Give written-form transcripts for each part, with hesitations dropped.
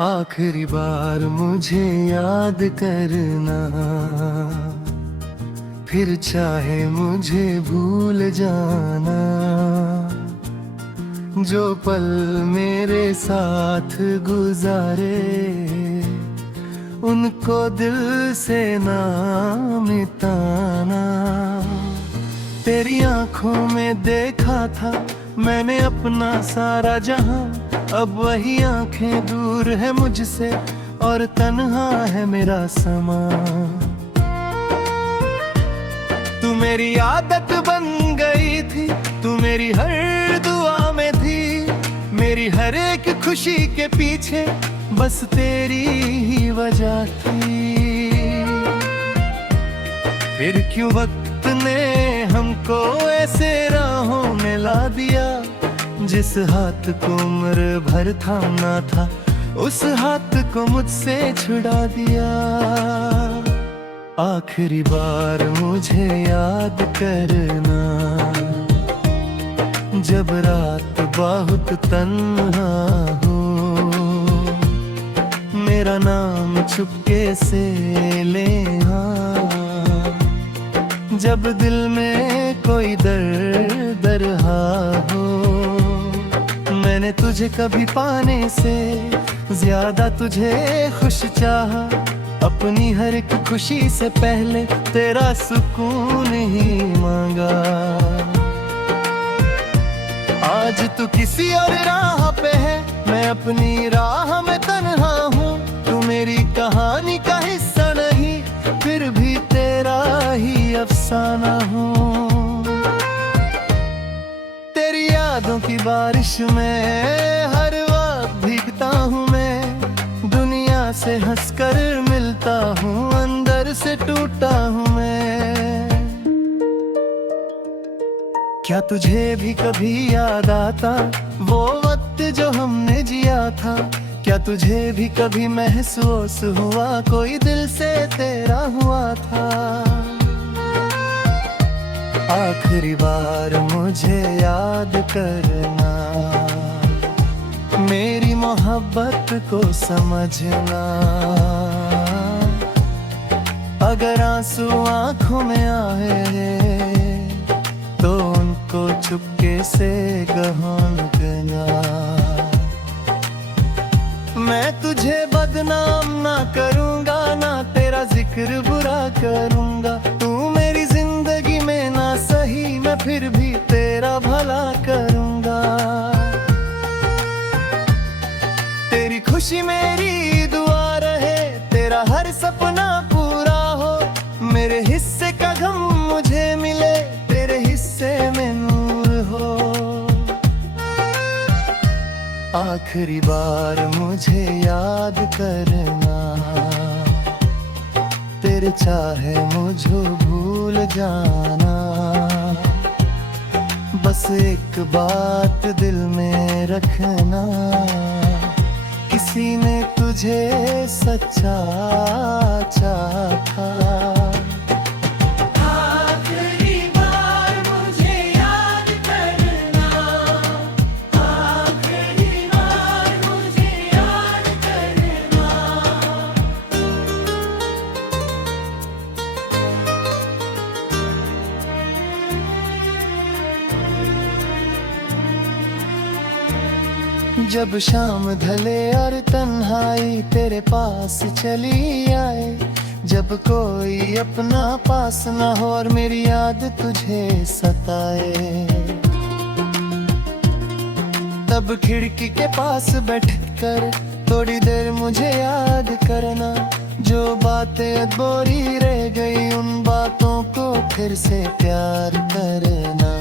आखिरी बार मुझे याद करना, फिर चाहे मुझे भूल जाना। जो पल मेरे साथ गुजारे उनको दिल से ना मिटाना। तेरी आंखों में देखा था मैंने अपना सारा जहां, अब वही आंखें दूर है मुझसे और तन्हा है मेरा समा। तू मेरी आदत बन गई थी, तू मेरी हर दुआ में थी, मेरी हर एक खुशी के पीछे बस तेरी ही वजह थी। फिर क्यों वक्त ने हमको ऐसे राहों में ला दिया, जिस हाथ को उम्र भर थामना था उस हाथ को मुझसे छुड़ा दिया। आखिरी बार मुझे याद करना, जब रात बहुत तन्हा हो, मेरा नाम चुपके से ले हाँ। जब दिल में कोई दर्द रहा हो, मैंने तुझे कभी पाने से ज्यादा तुझे खुश चाहा। अपनी हर एक खुशी से पहले तेरा सुकून ही मांगा। आज तू किसी और राह पे है, मैं अपनी राह में तन्हा हूँ। तू मेरी कहानी का हिस्सा नहीं, फिर भी तेरा ही अफसाना हूँ। तेरी यादों की बारिश में हर वक्त भीगता हूँ मैं, दुनिया से हंसकर मिलता हूँ, अंदर से टूटा हूँ मैं। क्या तुझे भी कभी याद आता वो वक्त जो हमने जिया था? क्या तुझे भी कभी महसूस हुआ कोई दिल से तेरा हुआ था? आखिरी बार मुझे याद करना, मेरी मोहब्बत को समझना। अगर आंसू आंखों में आए तो उनको चुपके से गहाना। मैं तुझे बदनाम ना करूंगा, ना तेरा जिक्र बुरा करूंगा। तू मेरी जिंदगी में ना सही, मैं फिर भी तेरा भला करूंगा। तेरी खुशी मेरी दुआ रहे, तेरा हर सपना पूरा हो। मेरे हिस्से का गम मुझे मिले, तेरे हिस्से में नूर हो। आखिरी बार मुझे याद करना, तेरे चाहे मुझे भूल जाना। बस एक बात दिल में रखना, किसी ने तुझे सच्चा चाहा। जब शाम ढले और तन्हाई तेरे पास चली आए, जब कोई अपना पास ना हो और मेरी याद तुझे सताए, तब खिड़की के पास बैठकर थोड़ी देर मुझे याद करना। जो बातें अधूरी रह गई उन बातों को फिर से प्यार करना।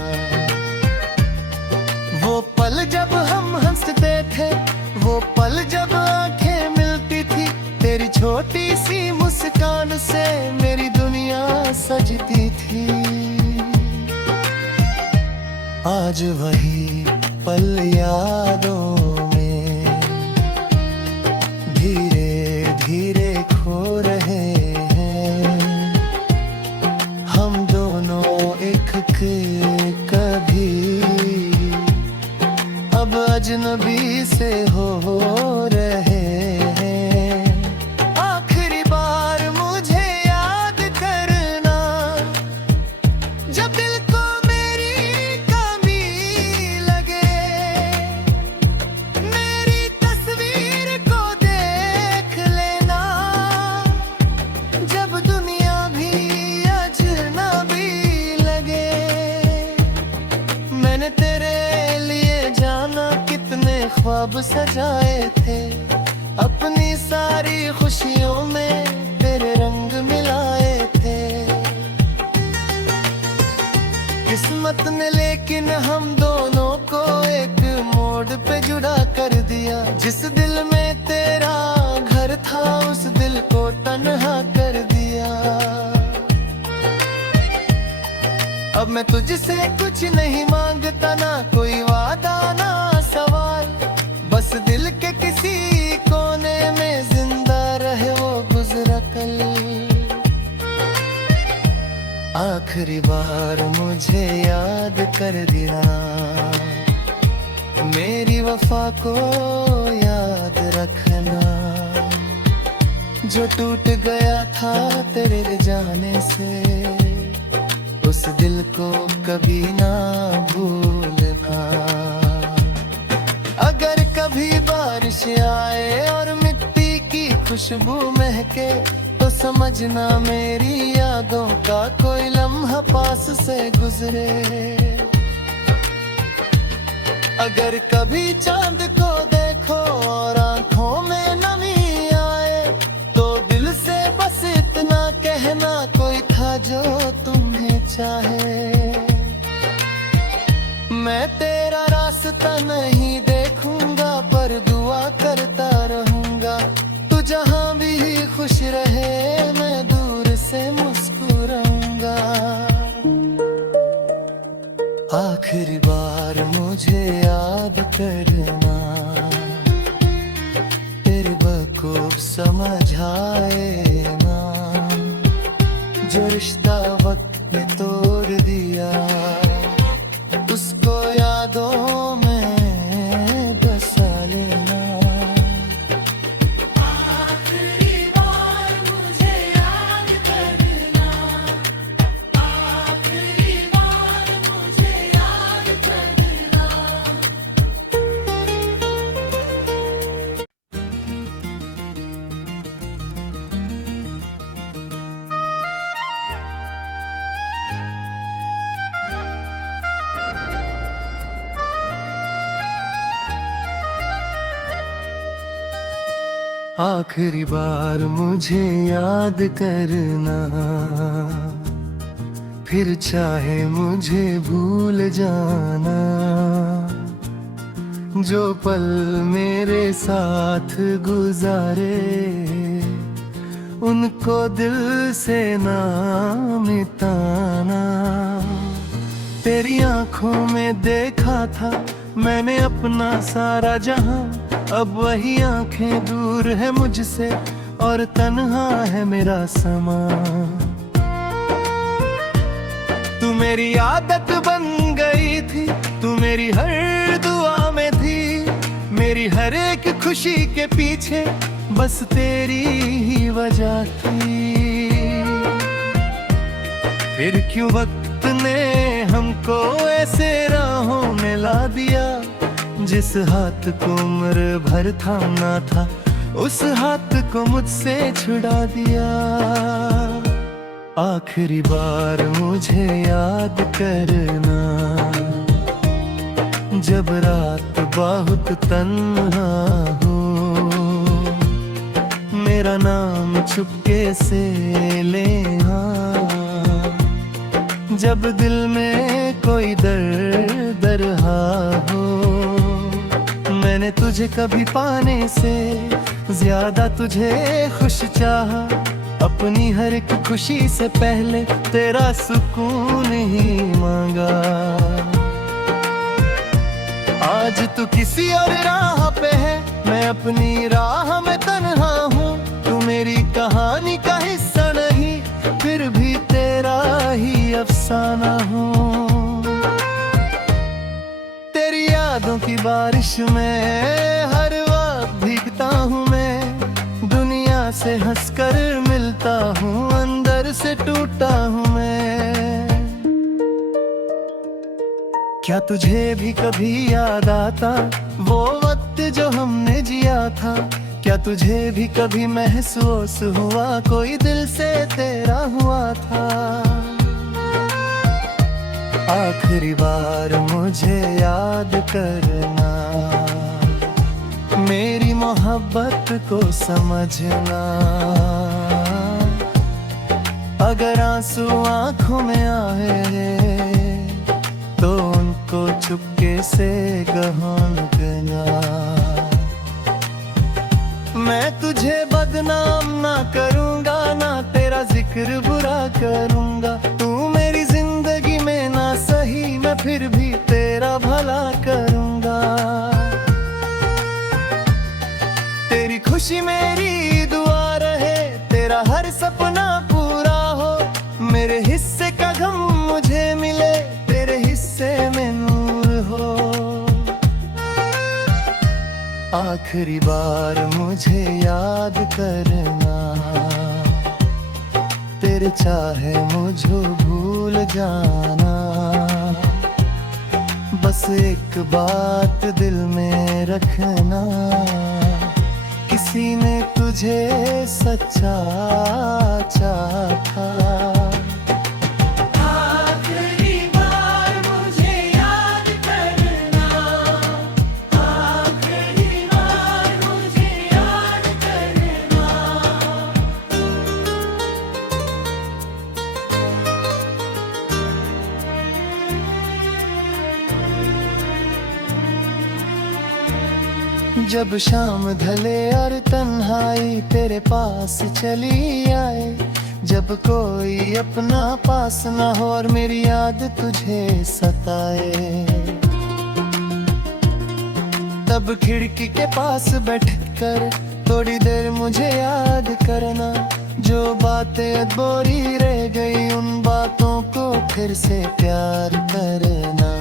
वो पल जब हम हंसते थे, वो पल जब आंखें मिलती थी, तेरी छोटी सी मुस्कान से मेरी दुनिया सजती थी। आज वही पल यादों में धीरे धीरे खो रहे हैं। हम दोनों एक के कभी अब अजनबी से हो रहे थे, अपनी सारी खुशियों में तेरे रंग मिलाए थे। किस्मत ने लेकिन हम दोनों को एक मोड़ पे जुड़ा कर दिया। जिस दिल में तेरा घर था उस दिल को तन्हा कर दिया। अब मैं तुझसे कुछ नहीं मांगता, ना कोई वादा ना सवाल, बस दिल के किसी कोने में जिंदा रहे वो गुज़रा कल। आखिरी बार मुझे याद कर दिया, मेरी वफा को याद रखना। जो टूट गया था तेरे जाने से, उस दिल को कभी ना भूलना। अगर कभी बारिश आए और मिट्टी की खुशबू महके, तो समझना मेरी यादों का कोई लम्हा पास से गुजरे। अगर कभी चांद को देखो और आंखों में नमी आए, तो दिल से बस इतना कहना, कोई था जो तुम्हें चाहे। मैं तेरा रास्ता नहीं देखूंगा, पर दुआ करता रहूंगा। तू जहां भी खुश रहे, मैं दूर से मुस्कुराऊंगा। आखिरी बार मुझे याद करना, तेरे बखूब समझाए ना। जो रिश्ता वक्त ने तोड़ दिया, उसको यादों में बसा लेना। आखिरी बार मुझे याद करना, आखिरी बार मुझे याद करना। आखिरी बार मुझे याद करना, फिर चाहे मुझे भूल जाना। जो पल मेरे साथ गुजारे, उनको दिल से ना मिटाना। तेरी आंखों में देखा था मैंने अपना सारा जहां, अब वही आंखें दूर है मुझसे और तन्हा है मेरा समा। तू मेरी आदत बन गई थी, तू मेरी हर दुआ में थी। मेरी हर एक खुशी के पीछे बस तेरी ही वजह थी। फिर क्यों वक्त ने हमको ऐसे राहों में ला दिया, जिस हाथ को उम्र भर थामना था, उस हाथ को मुझसे छुड़ा दिया। आखिरी बार मुझे याद करना, जब रात बहुत तन्हा हो, मेरा नाम चुपके से ले हाँ। जब दिल में कोई दर्द रहा हो, मैंने तुझे कभी पाने से ज्यादा तुझे खुश चाहा। अपनी हर एक खुशी से पहले तेरा सुकून ही मांगा। आज तू किसी और राह पे है, मैं अपनी राह में तन्हा हूँ। तू मेरी कहानी का हिस्सा नहीं, फिर भी तेरा ही अफसाना हूँ। तेरी यादों की बारिश में हर वक्त भीगता हूँ मैं। दुनिया से हंसकर मिलता हूँ, अंदर से टूटा हूँ मैं। क्या तुझे भी कभी याद आता वो वक्त जो हमने जिया था? क्या तुझे भी कभी महसूस हुआ कोई दिल से तेरा हुआ था? आखिरी बार मुझे याद करना, मेरी मोहब्बत को समझना। अगर आंसू आंखों में आए तो उनको चुपके से गहाना। मैं तुझे बदनाम ना करूंगा, ना तेरा जिक्र बुरा करूंगा। तू मेरी जिंदगी में ना सही, मैं फिर भी तेरा भला करूंगा। तेरी खुशी मेरी दुआ रहे, तेरा हर सपना पूरा हो। मेरे हिस्से का गम मुझे मिले, तेरे हिस्से में नूर हो। आखिरी बार मुझे याद करना, तेरे चाहे मुझे भूल जाना। बस एक बात दिल में रखना, किसी ने तुझे सच्चा चाहा। आखिरी बार मुझे याद करना, आखिरी बार मुझे याद करना। जब शाम ढले और तन्हाई तेरे पास चली आए, जब कोई अपना पास ना हो और मेरी याद तुझे सताए, तब खिड़की के पास बैठकर थोड़ी देर मुझे याद करना। जो बातें अधूरी रह गई उन बातों को फिर से प्यार करना।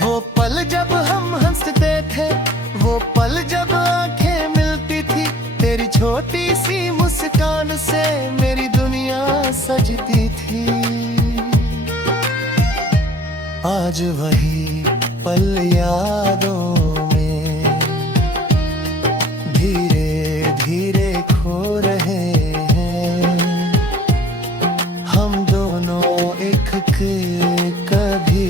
वो पल जब हम हंसते थे, वो पल जब आंखें मिलती थी, तेरी छोटी सी मुस्कान से मेरी दुनिया सजती थी। आज वही पल यादों में धीरे धीरे खो रहे हैं। हम दोनों एक कभी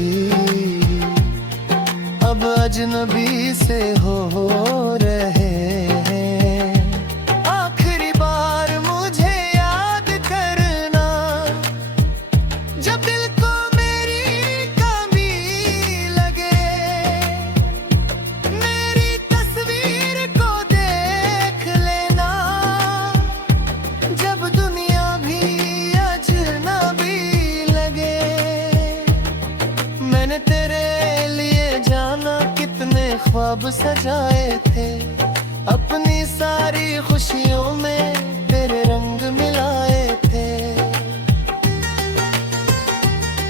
अब अजनबी से हो रहे हैं। आखिरी बार मुझे याद करना, जब दिल को मेरी कमी लगे। मेरी तस्वीर को देख लेना, जब दुनिया भी अजनबी लगे। मैंने तेरे जाना कितने ख्वाब सजाए थे, अपनी सारी खुशियों में तेरे रंग मिलाए थे।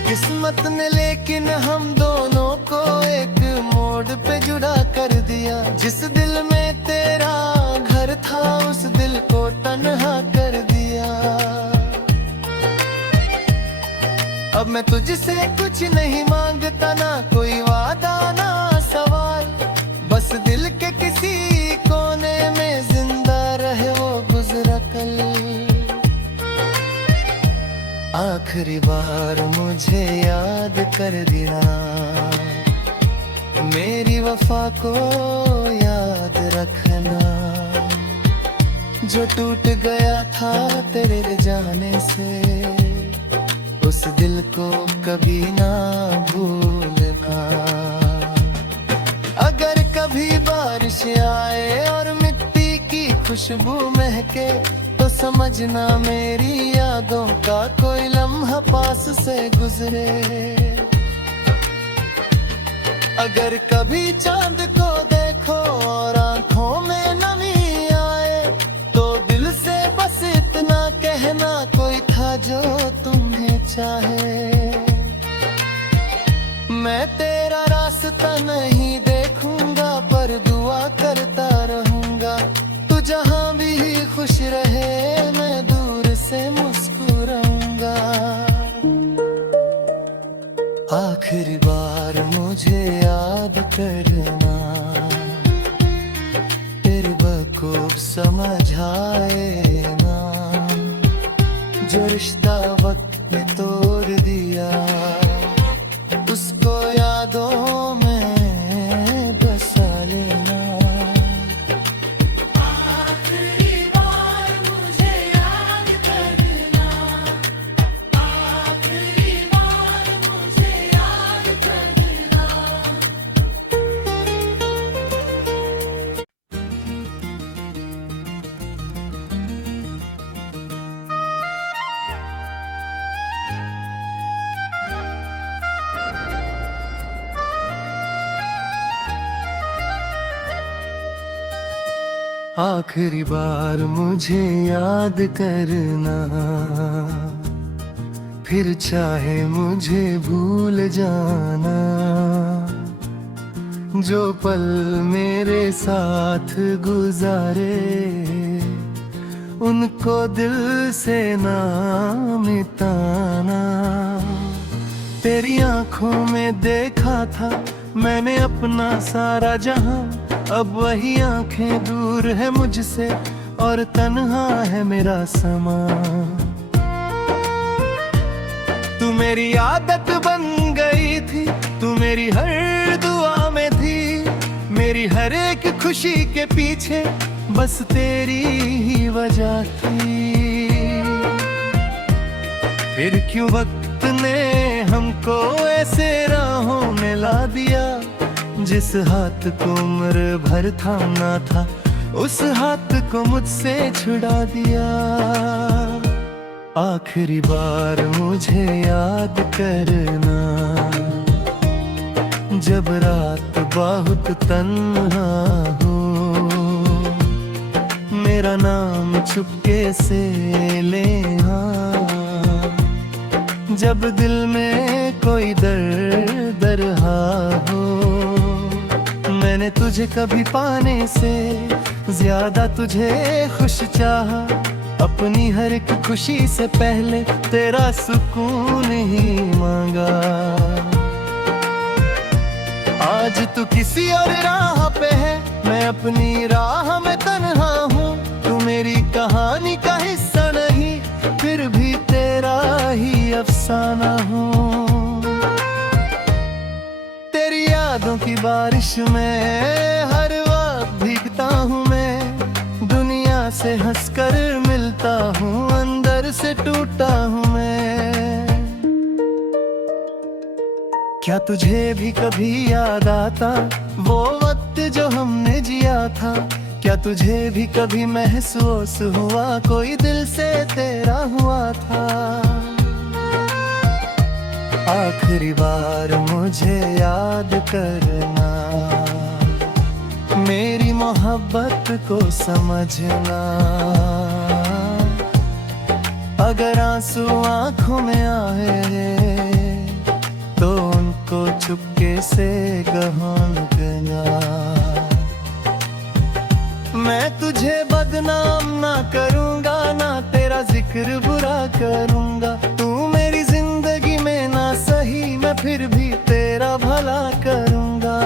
किस्मत ने लेकिन हम दोनों को एक मोड़ पे जुड़ा कर दिया। जिस दिल में तेरा घर था उस दिल को तन्हा कर दिया। अब मैं तुझसे कुछ नहीं मांगता, ना कोई वादा ना सवाल। बस दिल के किसी कोने में जिंदा रहे वो गुज़रा कल। आखिरी बार मुझे याद कर दिया, मेरी वफा को याद रखना। जो टूट गया था तेरे जाने से, उस दिल को कभी ना भूलना। अगर कभी बारिश आए और मिट्टी की खुशबू महके, तो समझना मेरी यादों का कोई लम्हा पास से गुजरे। अगर कभी चांद को देखो और आंखों में नमी आए, तो दिल से बस इतना कहना, कोई था जो तुम्हें चाहे। मैं तेरा रास्ता नहीं देखूंगा, पर दुआ करता रहूंगा। तू जहां भी खुश रहे, मैं दूर से मुस्कुराऊंगा। आखिरी बार मुझे याद करना, तेरे बखूब समझ आए ना। जो रिश्ता वक्त ने तोड़ दिया, उसको यादों में बसा ले। आखिरी बार मुझे याद करना, फिर चाहे मुझे भूल जाना। जो पल मेरे साथ गुजारे उनको दिल से ना मिटाना। तेरी आंखों में देखा था मैंने अपना सारा जहां, अब वही आंखें दूर है मुझसे और तन्हा है मेरा समा। तू मेरी आदत बन गई थी, तू मेरी हर दुआ में थी, मेरी हर एक खुशी के पीछे बस तेरी ही वजह थी। फिर क्यों वक्त ने हमको ऐसे राहों में ला दिया, जिस हाथ को उम्र भर थामना था उस हाथ को मुझसे छुड़ा दिया। आखिरी बार मुझे याद करना, जब रात बहुत तन्हा हो, मेरा नाम चुपके से ले हाँ। जब दिल में कोई दर्द रहा हो, मैंने तुझे कभी पाने से ज्यादा तुझे खुश चाहा। अपनी हर एक खुशी से पहले तेरा सुकून ही मांगा। आज तू किसी और राह पे है, मैं अपनी राह में तन्हा हूँ। तू मेरी कहानी का हिस्सा नहीं, फिर भी तेरा ही अफसाना हूँ। तेरी यादों की बारिश में हर वक्त भीगता हूँ मैं, दुनिया से हंसकर मिलता हूँ, अंदर से टूटा हूँ मैं। क्या तुझे भी कभी याद आता वो वक्त जो हमने जिया था? क्या तुझे भी कभी महसूस हुआ कोई दिल से तेरा हुआ था? आखिरी बार मुझे याद करना, मेरी मोहब्बत को समझना। अगर आंसू आंखों में आए तो उनको चुपके से गहाना। मैं तुझे बदनाम ना करूंगा, ना तेरा जिक्र बुरा करूंगा। तू मेरी जिंदगी में ना सही, मैं फिर भी तेरा भला करूंगा।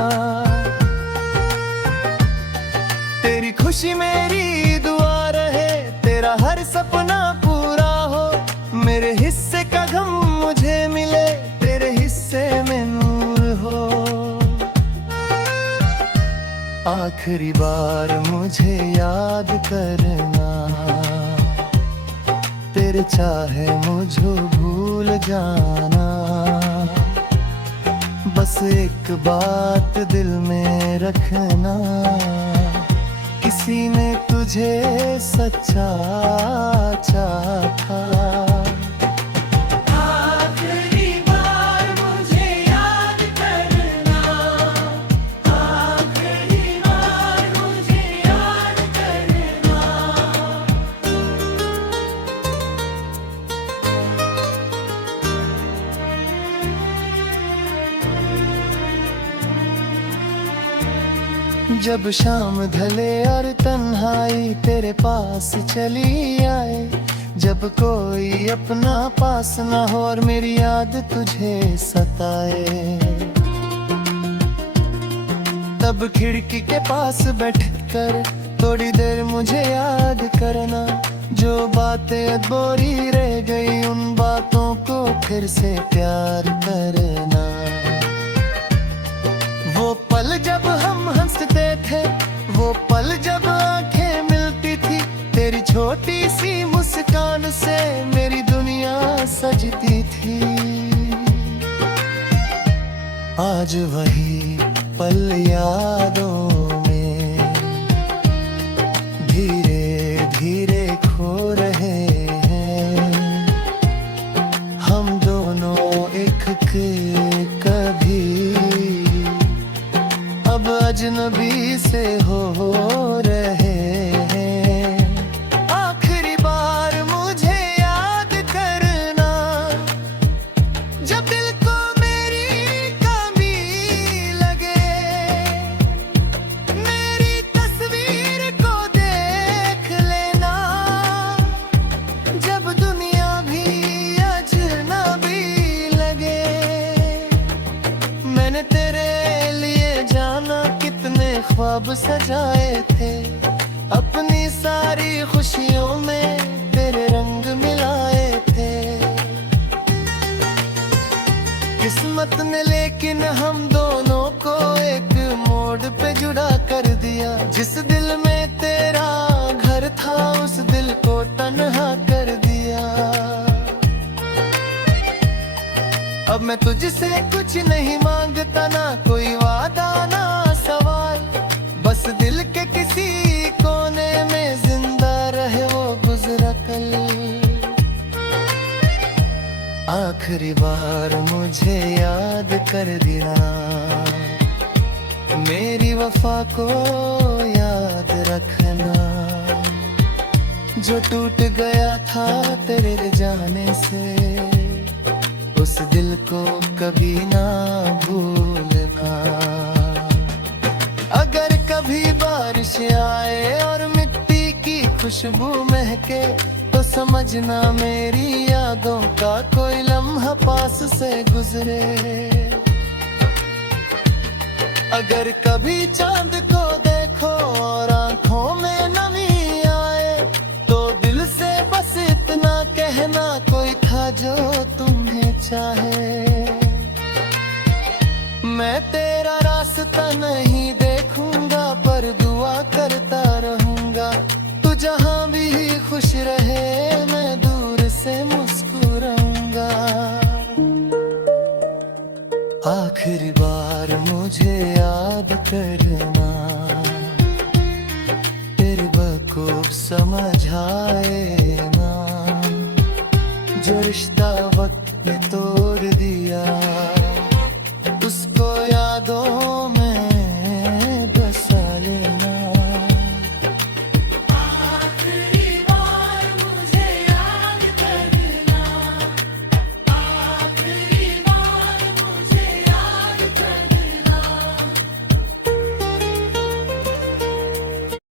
तेरी खुशी मेरी दुआ रहे, तेरा हर सपना पूरा हो। मेरे हिस्से का गम मुझे मिले, तेरे हिस्से में नूर हो। आखिरी बार मुझे याद करना, तेरे चाहे मुझे भूल जाना। बस एक बात दिल में रखना, किसी ने तुझे सच्चा चाहा। आखिरी बार मुझे याद करना, आखिरी बार मुझे याद करना। जब शाम ढले और तन्हाई तेरे पास चली आए, जब कोई अपना पास ना हो और मेरी याद तुझे सताए, तब खिड़की के पास बैठकर थोड़ी देर मुझे याद करना। जो बातें अधूरी रह गई उन बातों को फिर से प्यार करना। वो पल जब हम हंसते थे, वो पल जब आंखें मिलती थी, तेरी छोटी सी मुस्कान से मेरी दुनिया सजती थी। आज वही पल यादों में धीरे धीरे खो रहे हैं। हम दोनों एक के कभी अब अजनबी से हो रहे थे, अपनी सारी खुशियों में तेरे रंग मिलाए थे। किस्मत ने लेकिन हम दोनों को एक मोड़ पे जुड़ा कर दिया। जिस दिल में तेरा घर था उस दिल को तन्हा कर दिया। अब मैं तुझसे कुछ नहीं मांगता, ना कोई वादा ना सवाल, बस दिल के किसी कोने में जिंदा रहे वो गुजरा कल। आखिरी बार मुझे याद कर दिया, मेरी वफा को याद रखना। जो टूट गया था तेरे जाने से, उस दिल को कभी ना भूलना। अगर कभी बारिश आए और मिट्टी की खुशबू महके, तो समझना मेरी यादों का कोई लम्हा पास से गुजरे। अगर कभी चांद को देखो और आंखों में नमी आए, तो दिल से बस इतना कहना, कोई था जो तुम्हें चाहे। मैं तेरा रास्ता नहीं देखूंगा, पर दुआ करता रहूंगा। तू जहां भी खुश रहे, मैं दूर से मुस्कुराऊंगा। आखिरी बार मुझे याद करना, तेरे बखूब समझ आए